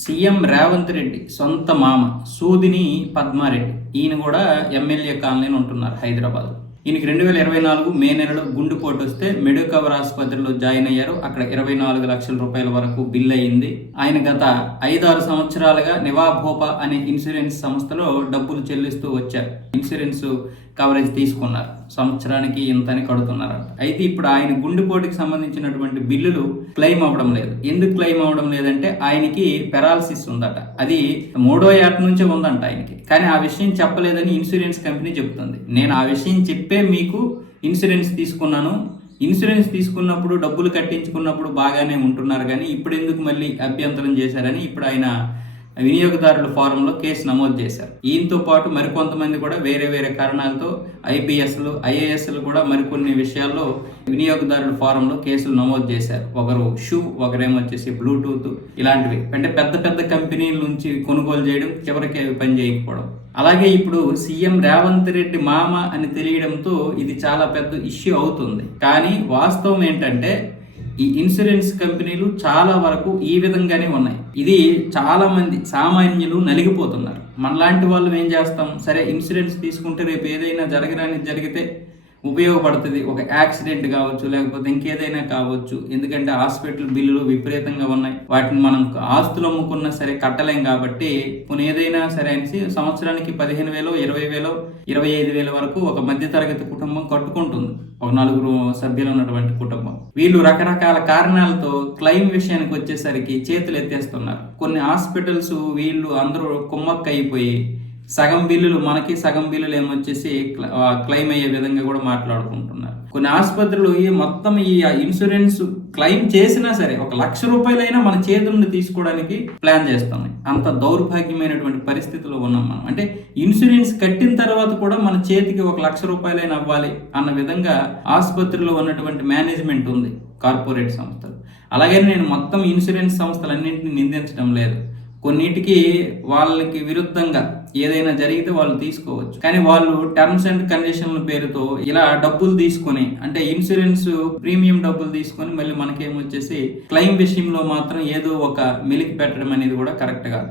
CM Revanth Reddy సొంత మామ సూదిని పద్మారెడ్డి. ఈయన కూడా ఎమ్మెల్యే కాలనీ ఉంటున్నారు హైదరాబాద్ ఈయనకి రెండు వేల ఇరవై నాలుగు మే నెలలో గుండెపోటు వస్తే మెడికవర్ ఆసుపత్రిలో జాయిన్ అయ్యారు. అక్కడ ఇరవై నాలుగు లక్షల రూపాయల వరకు బిల్ అయింది. ఆయన గత ఐదారు సంవత్సరాలుగా నివాభోపా అనే ఇన్సూరెన్స్ సంస్థలో డబ్బులు చెల్లిస్తూ వచ్చారు. ఇన్సూరెన్స్ కవరేజ్ తీసుకున్నారు. సంవత్సరానికి ఇంతని కడుతున్నారట. అయితే ఇప్పుడు ఆయన గుండెపోటుకి సంబంధించినటువంటి బిల్లులు క్లెయిమ్ అవ్వడం లేదు. ఎందుకు క్లెయిమ్ అవ్వడం లేదంటే ఆయనకి పెరాలసిస్ ఉందట. అది మూడో ఏట నుంచే ఉందంట ఆయనకి. కానీ ఆ విషయం చెప్పలేదని ఇన్సూరెన్స్ కంపెనీ చెబుతుంది. నేను ఆ విషయం చెప్పే మీకు ఇన్సూరెన్స్ తీసుకున్నాను. ఇన్సూరెన్స్ తీసుకున్నప్పుడు డబ్బులు కట్టించుకున్నప్పుడు బాగానే ఉంటున్నారు కానీ ఇప్పుడు ఎందుకు మళ్ళీ అభ్యంతరం చేశారని ఇప్పుడు ఆయన వినియోగదారుల ఫోరంలో కేసు నమోదు చేశారు. ఈయనతో పాటు మరికొంతమంది కూడా వేరే వేరే కారణాలతో ఐపీఎస్లు ఐఏఎస్లు కూడా మరికొన్ని విషయాల్లో వినియోగదారుల ఫోరంలో కేసులు నమోదు చేశారు. ఒకరు షూ ఒకరేమో వచ్చేసి బ్లూటూత్ ఇలాంటివి. అంటే పెద్ద పెద్ద కంపెనీల నుంచి కొనుగోలు చేయడం చివరికి అవి పని చేయకపోవడం. అలాగే ఇప్పుడు సీఎం రేవంత్ రెడ్డి మామ అని తెలియడంతో ఇది చాలా పెద్ద ఇష్యూ అవుతుంది. కానీ వాస్తవం ఏంటంటే ఈ ఇన్సూరెన్స్ కంపెనీలు చాలా వరకు ఈ విధంగానే ఉన్నాయి. ఇది చాలా మంది సామాన్యులు నలిగిపోతున్నారు. మనలాంటి వాళ్ళు ఏం చేస్తాం? సరే ఇన్సూరెన్స్ తీసుకుంటే రేపు ఏదైనా జరగరాని జరిగితే ఉపయోగపడుతుంది. ఒక యాక్సిడెంట్ కావచ్చు లేకపోతే ఇంకేదైనా కావచ్చు. ఎందుకంటే హాస్పిటల్ బిల్లులు విపరీతంగా ఉన్నాయి. వాటిని మనం ఆస్తులు అమ్ముకున్నా సరే కట్టలేం కాబట్టి కొన్ని ఏదైనా సరే అనేసి సంవత్సరానికి పదిహేను వేలు ఇరవై వేలు ఇరవై ఐదు వేల వరకు ఒక మధ్యతరగతి కుటుంబం కట్టుకుంటుంది. ఒక నలుగురు సభ్యులు ఉన్నటువంటి కుటుంబం. వీళ్ళు రకరకాల కారణాలతో క్లెయిమ్ విషయానికి వచ్చేసరికి చేతులు ఎత్తేస్తున్నారు. కొన్ని హాస్పిటల్స్ వీళ్ళు అందరూ కుమ్మక్క అయిపోయి సగం బిల్లులు మనకి సగం బిల్లులు ఏమొచ్చేసి క్లెయిమ్ అయ్యే విధంగా కూడా మాట్లాడుకుంటున్నారు. కొన్ని ఆసుపత్రులు ఈ మొత్తం ఈ ఇన్సూరెన్స్ క్లెయిమ్ చేసినా సరే ఒక లక్ష రూపాయలైనా మన చేతుల నుండి తీసుకోవడానికి ప్లాన్ చేస్తున్నాయి. అంత దౌర్భాగ్యమైనటువంటి పరిస్థితిలో ఉన్నాం మనం. అంటే ఇన్సూరెన్స్ కట్టిన తర్వాత కూడా మన చేతికి ఒక లక్ష రూపాయలైనా అవ్వాలి అన్న విధంగా ఆసుపత్రిలో ఉన్నటువంటి మేనేజ్మెంట్ ఉంది కార్పొరేట్ సంస్థలు. అలాగే నేను మొత్తం ఇన్సూరెన్స్ సంస్థలన్నింటినీ నిందించడం లేదు. కొన్నిటికి వాళ్ళకి విరుద్ధంగా ఏదైనా జరిగితే వాళ్ళు తీసుకోవచ్చు. కానీ వాళ్ళు టర్మ్స్ అండ్ కండిషన్ల పేరుతో ఇలా డబ్బులు తీసుకొని అంటే ఇన్సూరెన్స్ ప్రీమియం డబ్బులు తీసుకొని మళ్ళీ మనకేమొచ్చేసి క్లెయిమ్ విషయంలో మాత్రం ఏదో ఒక మెలికి పెట్టడం అనేది కూడా కరెక్ట్ కాదు.